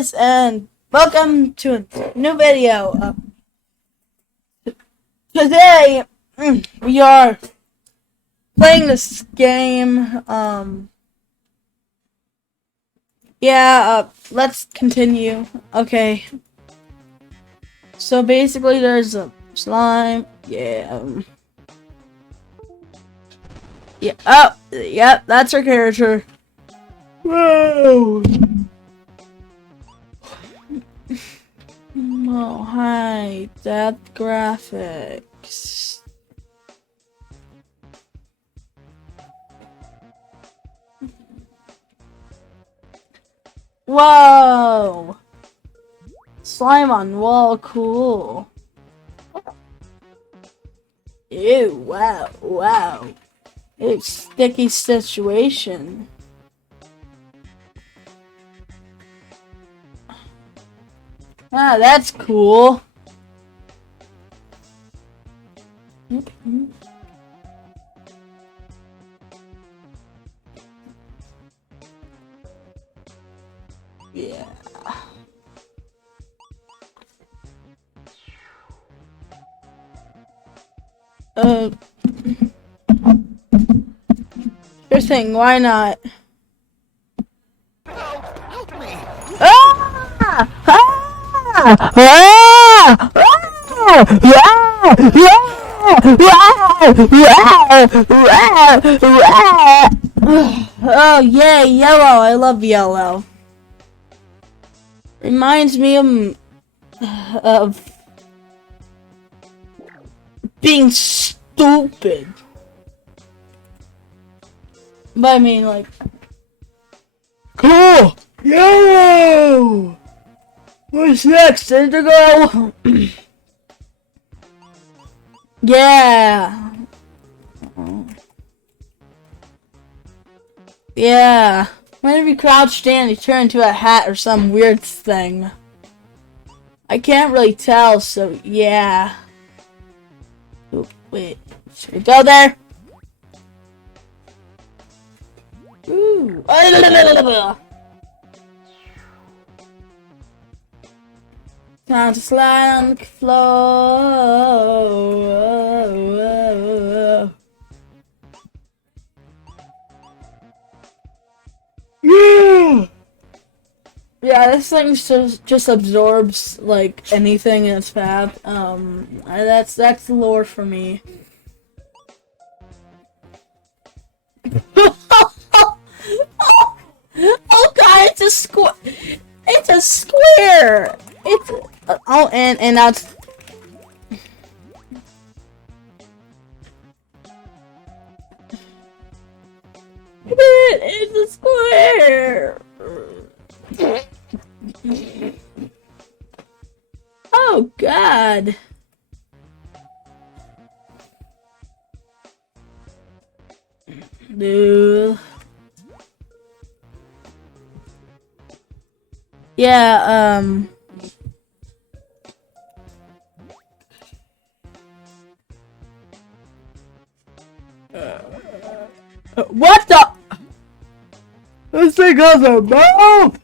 guys, and welcome to a new video. Today, we are playing this game. Let's continue. Okay. So basically, there's a slime. Yep, that's our character. Whoa! Oh, hi, that graphics. Whoa! Slime on wall, cool. Ew, wow. It's sticky situation. Ah, that's cool. Yeah. Sure thing, why not? Help me! Ah! Ah! Ah! Oh yay, yellow! I love yellow. Reminds me of being stupid. But I mean, like, cool. Yellow. What's next, Indigo? Yeah. Yeah. Whenever you crouch down, you turn into a hat or some weird thing. I can't really tell, so yeah. Ooh, wait. Should we go there? Ooh. Time to slide on the floor. Yeah. Yeah, this thing just absorbs like anything in its path. That's the lore for me. Oh god, it's a square. It's a square. It's and now it's. It's a square. Oh god. Dude. Yeah, what the? This thing has a mouth!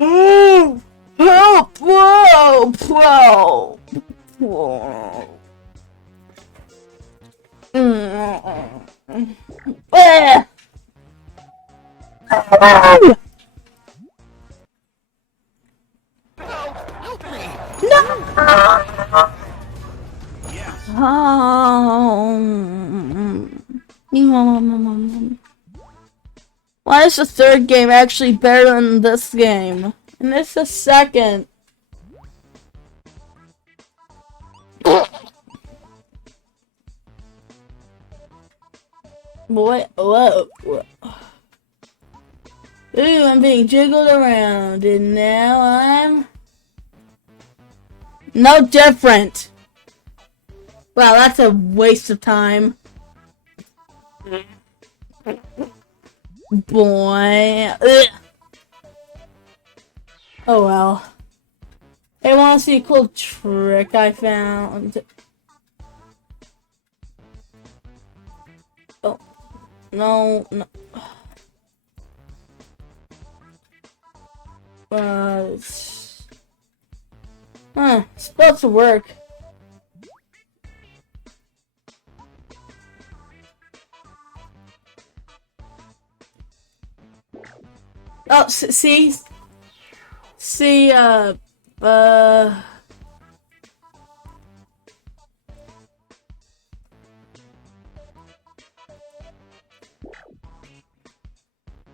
Oh! Help! Whoa! Whoa! Whoa! Help me! No! Yes. Why is the third game actually better than this game? And it's the second. Boy, whoa. Ooh, I'm being jiggled around, and now I'm no different. Wow, that's a waste of time. Boy. Ugh. Oh well. Hey, wanna see a cool trick I found? Oh. No. It's supposed to work. Oh, see,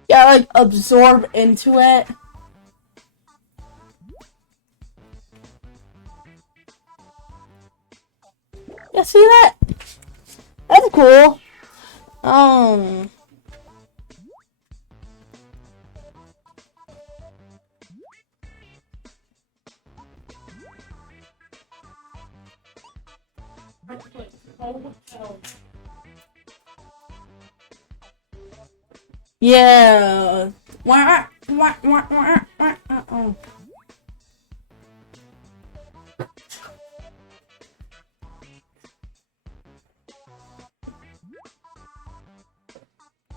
yeah, like absorb into it. Yeah, see that? That's cool. Yeah.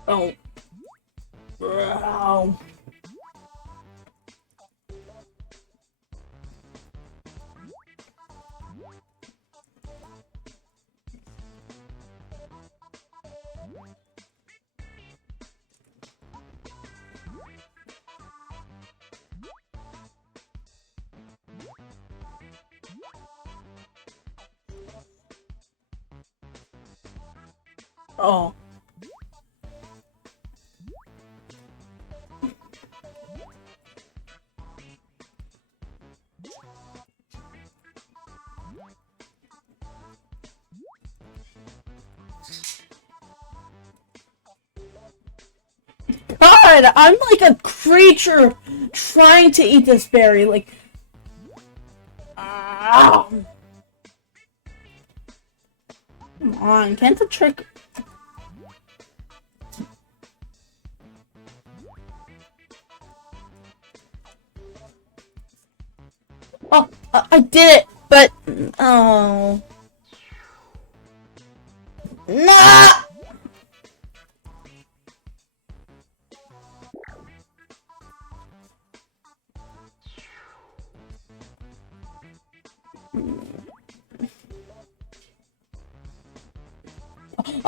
Oh. Wow. Oh. God, I'm like a creature trying to eat this berry. Like, come on, can't the trick? Oh, I did it, but oh, no!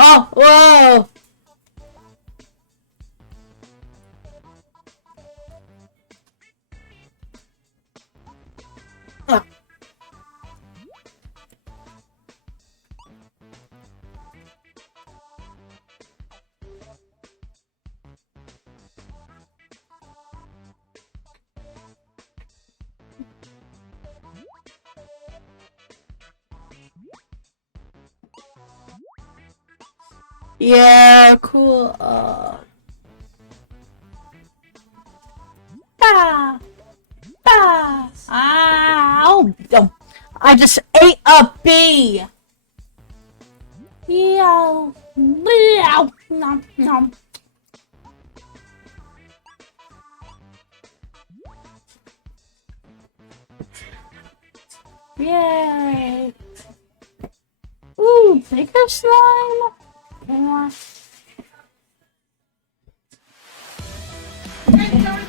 Oh, whoa! Ah. Yeah, cool. Ah, oh, I just ate a bee. Meow, meow, nom, nom. Yay! Ooh, bigger slime. Yeah.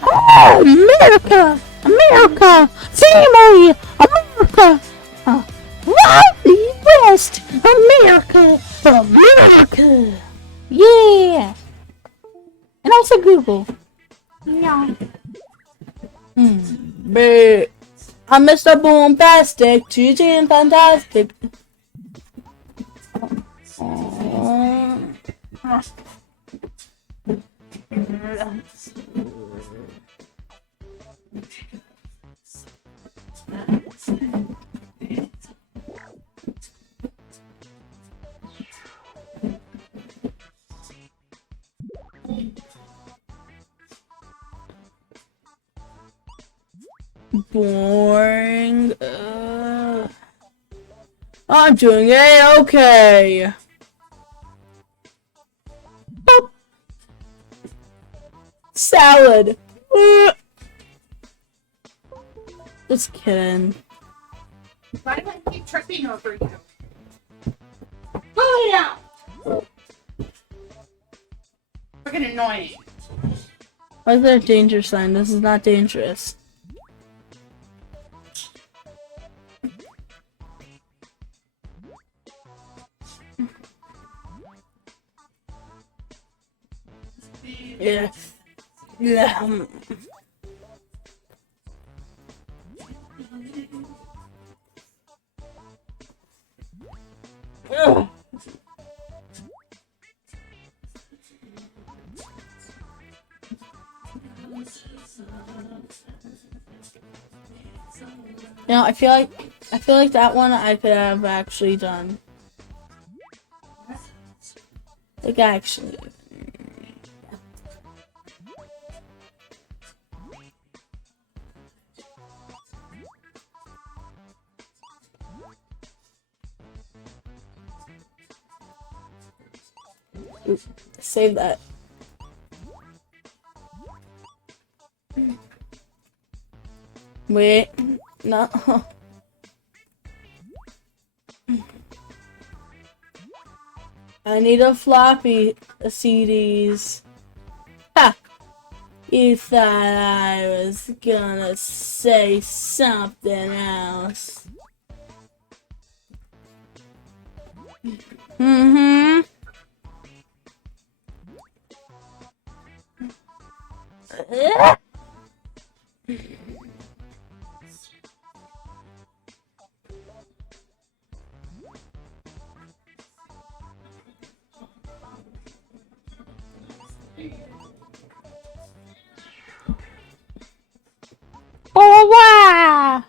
Oh, America! America! Family! America! Wild West! America! America! Yeah! And also Google. Yeah. But I'm Mr. Boombastic, teaching fantastic. Boring. I'm doing A-okay. Boop. Salad. Just kidding. Why do I keep tripping over you? Pull it out! Fucking annoying. Why is there a danger sign? This is not dangerous. Yeah. Yeah. Ugh. You know, I feel like that one I could have actually done. Like actually. Oop, save that. Wait, no. I need a floppy CDs. Ha! You thought I was gonna say something else. Mm-hmm. Oh wow!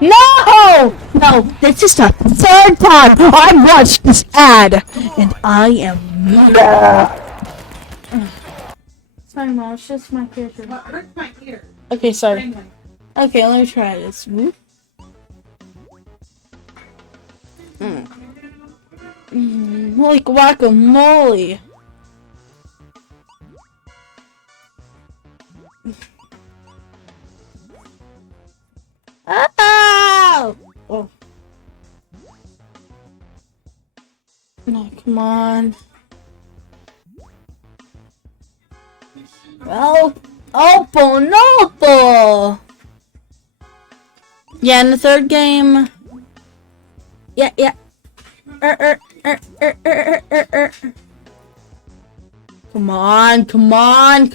No! No, this is the third time I watched this ad, and I am. Sorry, Mom, it's just my character. What hurts my ear? Okay, sorry. Anyway. Okay, let me try this. Whoop. Like guacamole. Oh! Oh. No, come on. Oh, Noble! Yeah, in the third game. Yeah. Come on. Come on.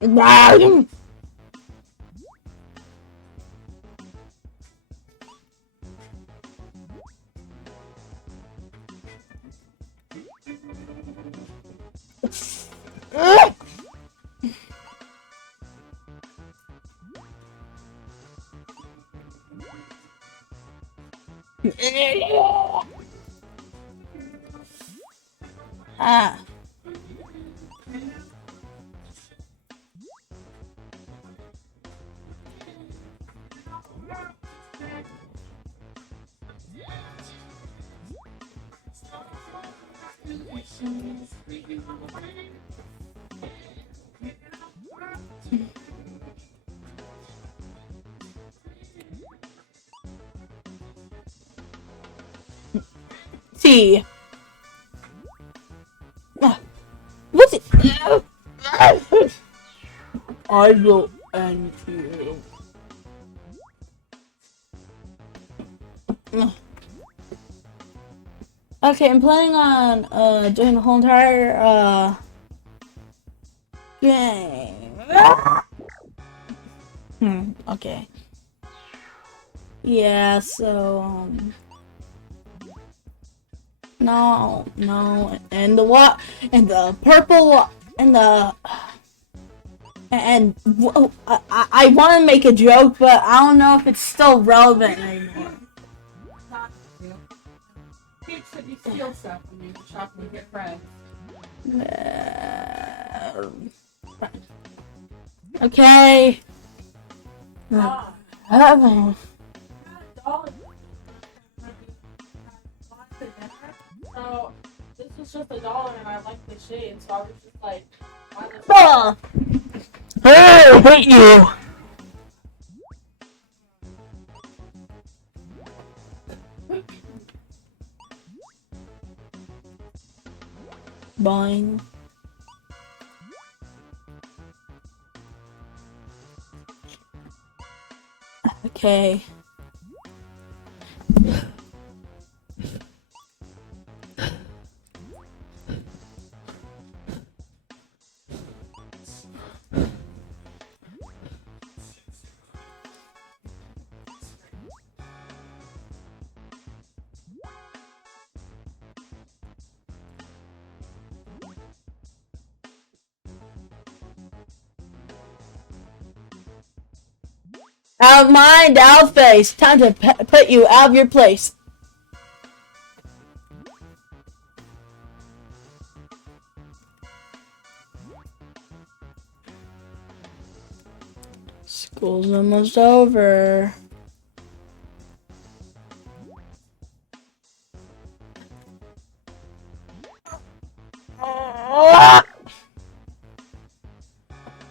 Wow. Ah. T. What's it? I will end you. Okay, I'm planning on doing the whole entire game. Okay. Yeah, so no, and the what? And the purple and the I want to make a joke, but I don't know if it's still relevant anymore. Not you. Kids should be steal stuff when you shop and get friends. Okay. Ah. Heaven. So this was just $1 and I liked the shade, so I was just like, why the Oh. I hate you! Boing. Okay. Out of mind, out of face. Time to put you out of your place. School's almost over.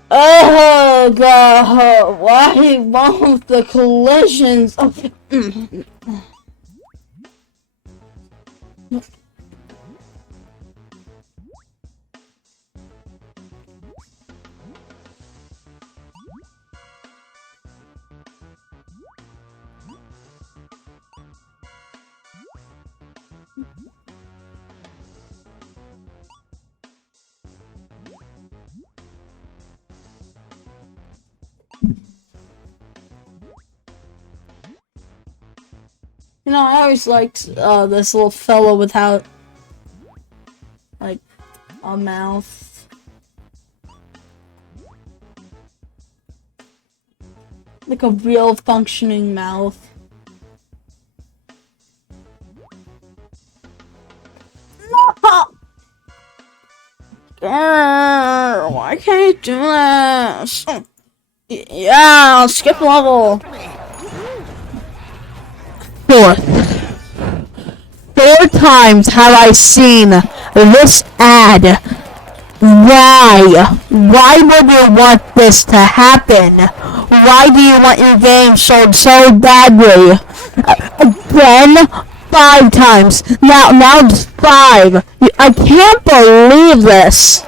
Oh god, why won't the collisions? Oh. You know, I always liked this little fellow without, like, a mouth. Like a real functioning mouth. No! Grr, why can't you do this? Yeah, I'll skip level. Four times have I seen this ad. Why? Why would you want this to happen? Why do you want your game sold so badly? Again? 5 times. Now it's 5. I can't believe this.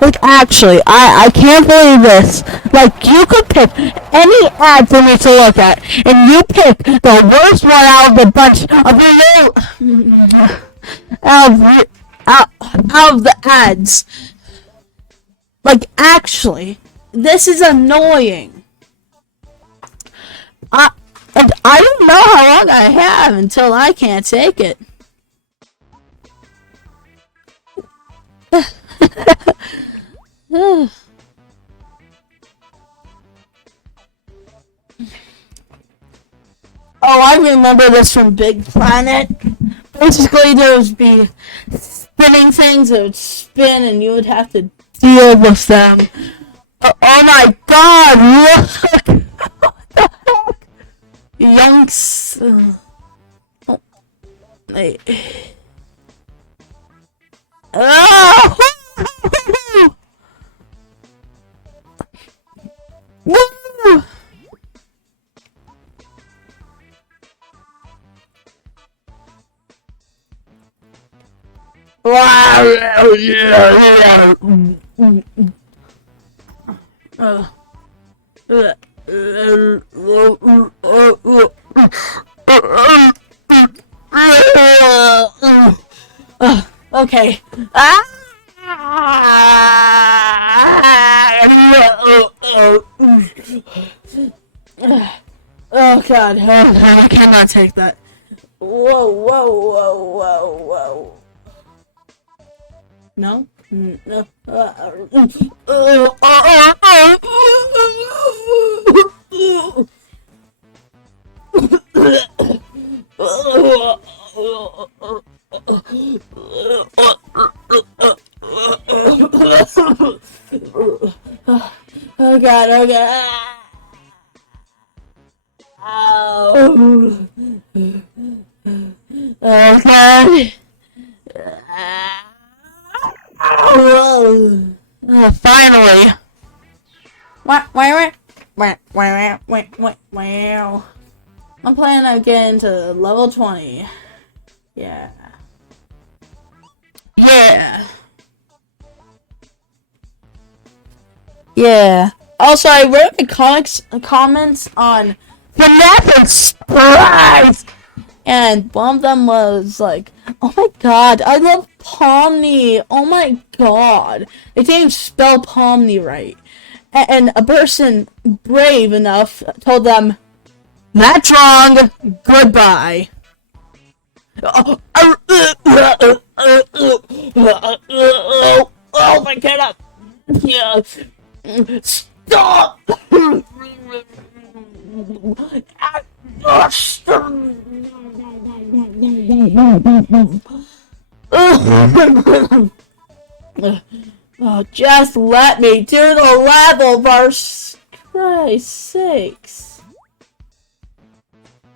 Like, actually, I can't believe this. Like, you could pick any ad for me to look at, and you pick the worst one out of the bunch of out of the ads. Like, actually, this is annoying. And I don't know how long I have until I can't take it. Oh, I remember this from Big Planet. Basically, there would be spinning things that would spin, and you would have to deal with them. Oh my god, look! What the heck? Yunks. Oh. Hey. Oh! Woo! Okay. Oh god, I cannot take that. Whoa, whoa, whoa, whoa, whoa. No? No. Oh god, oh god. Ow. Oh god. Finally. Wow, wow, wow, wow, wow, wow, wow. I'm planning on getting to level 20. Yeah. Yeah. Yeah. Also, I wrote the comments on FNAF and Surprise! And one of them was like, oh my god, I love Pomni. Oh my god. They didn't even spell Pomni right. And a person brave enough told them, that's wrong. Goodbye. Oh my god. Yeah. Stop. Oh, just let me do the level, for Christ's sakes.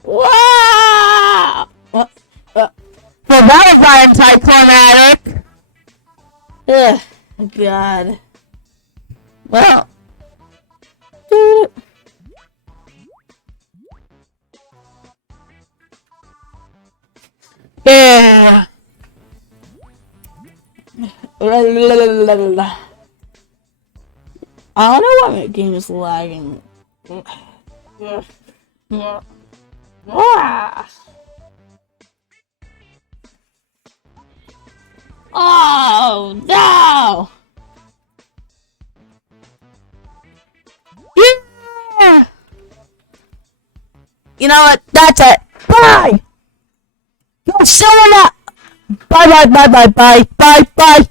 Wow! Well, that was my anticlimactic. Ugh, God. Well. Yeah. I don't know why my game is lagging. Oh no! Yeah! You know what? That's it. Bye! Go someone up! Bye bye bye bye bye bye bye!